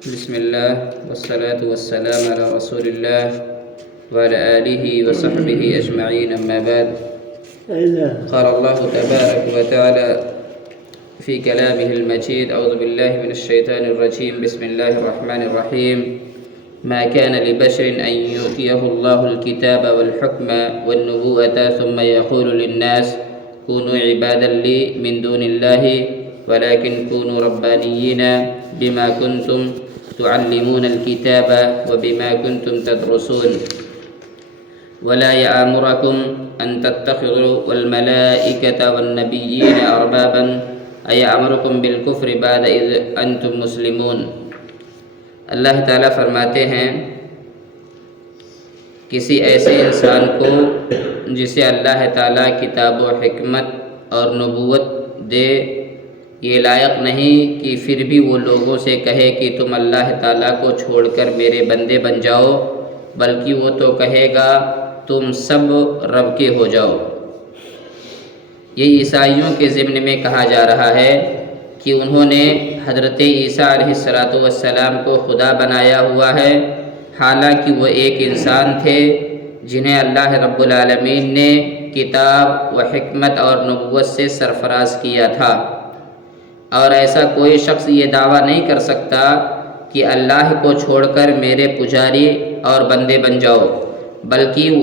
بسم الله والصلاة والسلام على رسول الله وعلى آله وصحبه أجمعين، أما بعد. قال الله تبارك وتعالى في كلامه المجيد: أعوذ بالله من الشيطان الرجيم، بسم الله الرحمن الرحيم. ما كان لبشر أن يؤتيه الله الكتاب والحكم والنبوة ثم يقول للناس كونوا عبادا لي من دون الله ولكن كونوا ربانيين بما كنتم تعلمون الكتاب وبما كنتم تدرسون ولا يأمركم أن تتخذوا الملائكة والنبيين أربابا أيأمركم بالكفر بعد إذ أنتم مسلمون. اللہ تعالیٰ فرماتے ہیں کسی ایسے انسان کو جسے اللہ تعالیٰ کتاب و حکمت اور نبوت دے، یہ لائق نہیں کہ پھر بھی وہ لوگوں سے کہے کہ تم اللہ تعالیٰ کو چھوڑ کر میرے بندے بن جاؤ، بلکہ وہ تو کہے گا تم سب رب کے ہو جاؤ. یہ عیسائیوں کے ضمن میں کہا جا رہا ہے کہ انہوں نے حضرت عیسیٰ علیہ السلام کو خدا بنایا ہوا ہے، حالانکہ وہ ایک انسان تھے جنہیں اللہ رب العالمین نے کتاب و حکمت اور نبوت سے سرفراز کیا تھا. اور ایسا کوئی شخص یہ دعویٰ نہیں کر سکتا کہ اللہ کو چھوڑ کر میرے پجاری اور بندے بن جاؤ، بلکہ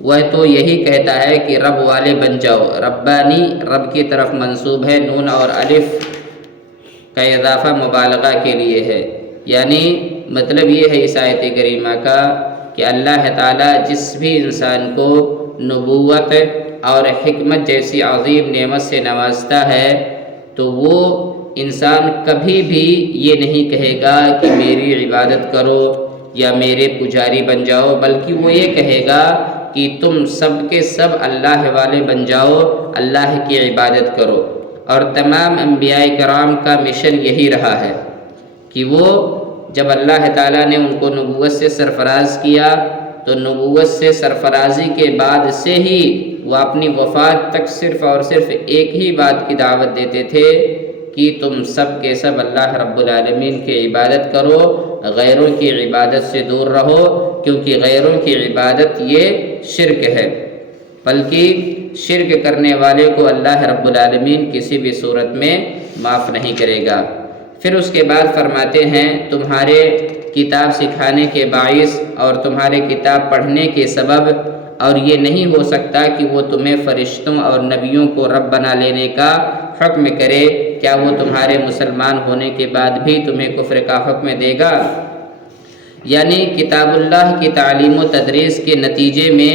وہ تو یہی کہتا ہے کہ رب والے بن جاؤ. ربانی رب کی طرف منسوب ہے، نون اور الف کا اضافہ مبالغہ کے لیے ہے. یعنی مطلب یہ ہے اس آیت کریمہ کا کہ اللہ تعالیٰ جس بھی انسان کو نبوت اور حکمت جیسی عظیم نعمت سے نوازتا ہے تو وہ انسان کبھی بھی یہ نہیں کہے گا کہ میری عبادت کرو یا میرے پجاری بن جاؤ، بلکہ وہ یہ کہے گا کہ تم سب کے سب اللہ والے بن جاؤ، اللہ کی عبادت کرو. اور تمام انبیاء کرام کا مشن یہی رہا ہے کہ وہ جب اللہ تعالیٰ نے ان کو نبوت سے سرفراز کیا تو نبوت سے سرفرازی کے بعد سے ہی وہ اپنی وفات تک صرف اور صرف ایک ہی بات کی دعوت دیتے تھے کہ تم سب کے سب اللہ رب العالمین کی عبادت کرو، غیروں کی عبادت سے دور رہو، کیونکہ غیروں کی عبادت یہ شرک ہے، بلکہ شرک کرنے والے کو اللہ رب العالمین کسی بھی صورت میں معاف نہیں کرے گا. پھر اس کے بعد فرماتے ہیں تمہارے کتاب سکھانے کے باعث اور تمہارے کتاب پڑھنے کے سبب، اور یہ نہیں ہو سکتا کہ وہ تمہیں فرشتوں اور نبیوں کو رب بنا لینے کا حکم کرے. کیا وہ تمہارے مسلمان ہونے کے بعد بھی تمہیں کفر کا حکم دے گا؟ یعنی کتاب اللہ کی تعلیم و تدریس کے نتیجے میں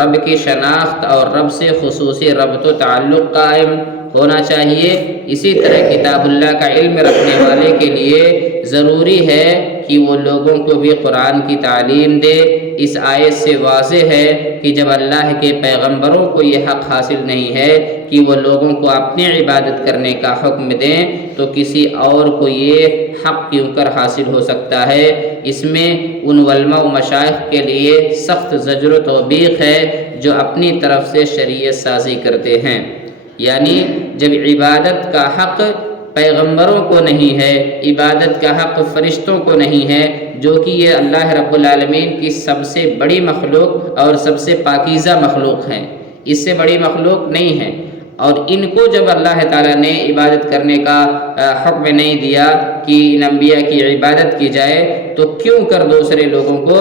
رب کی شناخت اور رب سے خصوصی ربط و تعلق قائم ہونا چاہیے. اسی طرح کتاب اللہ کا علم رکھنے والے کے لیے ضروری ہے کہ وہ لوگوں کو بھی قرآن کی تعلیم دے. اس آیت سے واضح ہے کہ جب اللہ کے پیغمبروں کو یہ حق حاصل نہیں ہے کہ وہ لوگوں کو اپنی عبادت کرنے کا حکم دیں تو کسی اور کو یہ حق کیوں کر حاصل ہو سکتا ہے. اس میں ان علماء و مشائخ کے لیے سخت زجر و توبیخ ہے جو اپنی طرف سے شریعت سازی کرتے ہیں. یعنی جب عبادت کا حق پیغمبروں کو نہیں ہے، عبادت کا حق فرشتوں کو نہیں ہے، جو کہ یہ اللہ رب العالمین کی سب سے بڑی مخلوق اور سب سے پاکیزہ مخلوق ہیں، اس سے بڑی مخلوق نہیں ہے، اور ان کو جب اللہ تعالیٰ نے عبادت کرنے کا حکم نہیں دیا کہ ان انبیاء کی عبادت کی جائے تو کیوں کر دوسرے لوگوں کو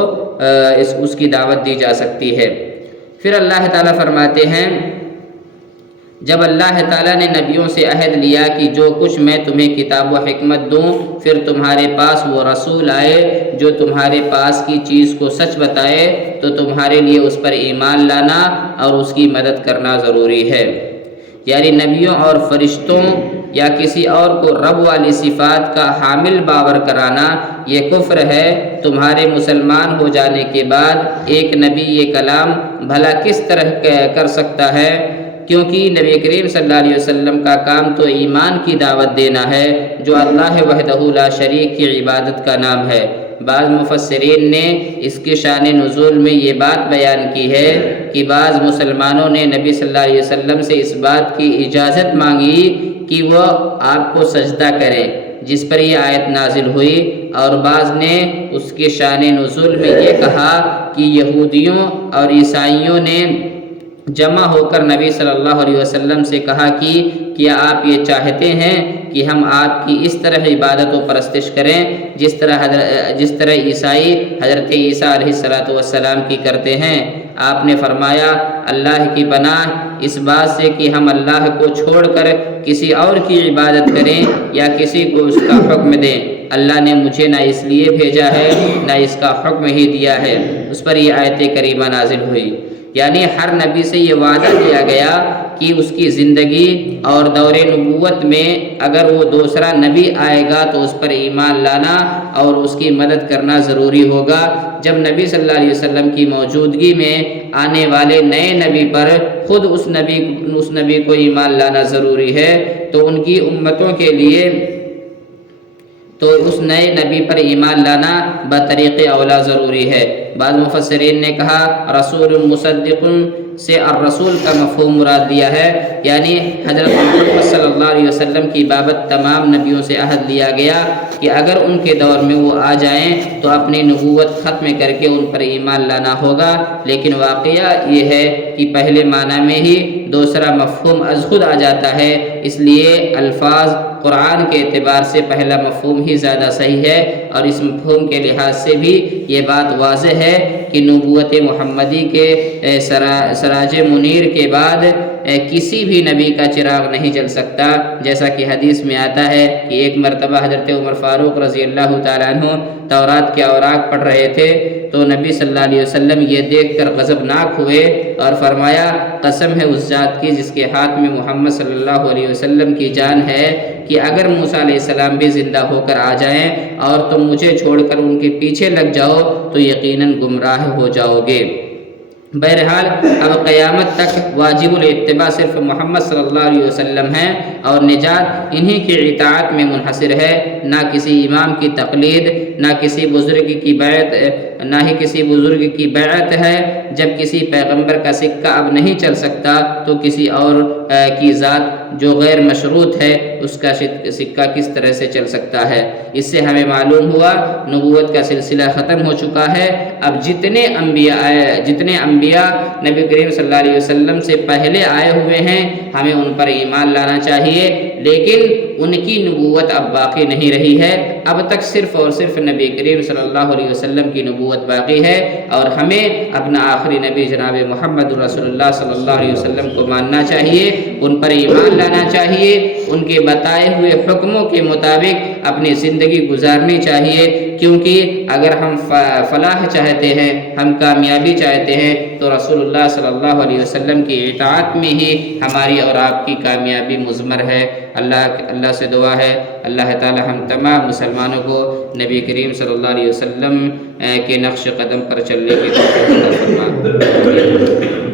اس کی دعوت دی جا سکتی ہے. پھر اللہ تعالیٰ فرماتے ہیں جب اللہ تعالیٰ نے نبیوں سے عہد لیا کہ جو کچھ میں تمہیں کتاب و حکمت دوں، پھر تمہارے پاس وہ رسول آئے جو تمہارے پاس کی چیز کو سچ بتائے تو تمہارے لیے اس پر ایمان لانا اور اس کی مدد کرنا ضروری ہے. یعنی نبیوں اور فرشتوں یا کسی اور کو رب والی صفات کا حامل باور کرانا یہ کفر ہے. تمہارے مسلمان ہو جانے کے بعد ایک نبی یہ کلام بھلا کس طرح کر سکتا ہے؟ کیونکہ نبی کریم صلی اللہ علیہ وسلم کا کام تو ایمان کی دعوت دینا ہے جو اللہ وحدہ لا شریک کی عبادت کا نام ہے. بعض مفسرین نے اس کی شان نزول میں یہ بات بیان کی ہے کہ بعض مسلمانوں نے نبی صلی اللہ علیہ وسلم سے اس بات کی اجازت مانگی کہ وہ آپ کو سجدہ کریں، جس پر یہ آیت نازل ہوئی، اور بعض نے اس کے شان نزول میں یہ کہا کہ یہودیوں اور عیسائیوں نے جمع ہو کر نبی صلی اللہ علیہ وسلم سے کہا کہ کیا آپ یہ چاہتے ہیں کہ ہم آپ کی اس طرح عبادت و پرستش کریں جس طرح عیسائی حضرت عیسیٰ علیہ السلام کی کرتے ہیں؟ آپ نے فرمایا اللہ کی پناہ اس بات سے کہ ہم اللہ کو چھوڑ کر کسی اور کی عبادت کریں یا کسی کو اس کا حکم دیں۔ اللہ نے مجھے نہ اس لیے بھیجا ہے نہ اس کا حکم ہی دیا ہے۔ اس پر یہ آیت کریمہ نازل ہوئی۔ یعنی ہر نبی سے یہ وعدہ دیا گیا کہ اس کی زندگی اور دور نبوت میں اگر وہ دوسرا نبی آئے گا تو اس پر ایمان لانا اور اس کی مدد کرنا ضروری ہوگا۔ جب نبی صلی اللہ علیہ وسلم کی موجودگی میں آنے والے نئے نبی پر خود اس نبی کو ایمان لانا ضروری ہے تو ان کی امتوں کے لیے تو اس نئے نبی پر ایمان لانا بطریق اولا ضروری ہے۔ بعض مفسرین نے کہا رسول مصدق سے الرسول کا مفہوم مراد دیا ہے، یعنی حضرت محمد صلی اللہ علیہ وسلم کی بابت تمام نبیوں سے عہد لیا گیا کہ اگر ان کے دور میں وہ آ جائیں تو اپنی نبوت ختم کر کے ان پر ایمان لانا ہوگا۔ لیکن واقعہ یہ ہے کہ پہلے معنی میں ہی دوسرا مفہوم از خود آ جاتا ہے، اس لیے الفاظ قرآن کے اعتبار سے پہلا مفہوم ہی زیادہ صحیح ہے، اور اس مفہوم کے لحاظ سے بھی یہ بات واضح ہے کہ نبوت محمدی کے سراج منیر کے بعد کسی بھی نبی کا چراغ نہیں جل سکتا، جیسا کہ حدیث میں آتا ہے کہ ایک مرتبہ حضرت عمر فاروق رضی اللہ تعالیٰ عنہ تورات کے اوراق پڑھ رہے تھے تو نبی صلی اللہ علیہ وسلم یہ دیکھ کر غضبناک ہوئے اور فرمایا قسم ہے اس ذات کی جس کے ہاتھ میں محمد صلی اللہ علیہ وسلم کی جان ہے کہ اگر موسیٰ علیہ السلام بھی زندہ ہو کر آ جائیں اور تم مجھے چھوڑ کر ان کے پیچھے لگ جاؤ تو یقیناً گمراہ ہو جاؤ گے۔ بہرحال اب قیامت تک واجب الاتباع صرف محمد صلی اللہ علیہ وسلم ہیں اور نجات انہی کی اطاعت میں منحصر ہے، نہ کسی امام کی تقلید، نہ کسی بزرگ کی بیعت ہے۔ جب کسی پیغمبر کا سکہ اب نہیں چل سکتا تو کسی اور کی ذات جو غیر مشروط ہے اس کا سکہ کس طرح سے چل سکتا ہے؟ اس سے ہمیں معلوم ہوا نبوت کا سلسلہ ختم ہو چکا ہے۔ اب جتنے انبیاء نبی کریم صلی اللہ علیہ وسلم سے پہلے آئے ہوئے ہیں ہمیں ان پر ایمان لانا چاہیے، لیکن ان کی نبوت اب باقی نہیں رہی ہے۔ اب تک صرف اور صرف نبی کریم صلی اللہ علیہ وسلم کی نبوت باقی ہے، اور ہمیں اپنا آخری نبی جناب محمد رسول اللہ صلی اللہ علیہ وسلم کو ماننا چاہیے، ان پر ایمان لانا چاہیے، ان کے بتائے ہوئے حکموں کے مطابق اپنی زندگی گزارنی چاہیے، کیونکہ اگر ہم فلاح چاہتے ہیں، ہم کامیابی چاہتے ہیں تو رسول اللہ صلی اللہ علیہ وسلم کی اطاعت میں ہی ہماری اور آپ کی کامیابی مضمر ہے۔ اللہ سے دعا ہے اللہ تعالی ہم تمام مسلمانوں کو نبی کریم صلی اللہ علیہ وسلم کے نقش قدم پر چلنے کی توفیق عطا فرمائے۔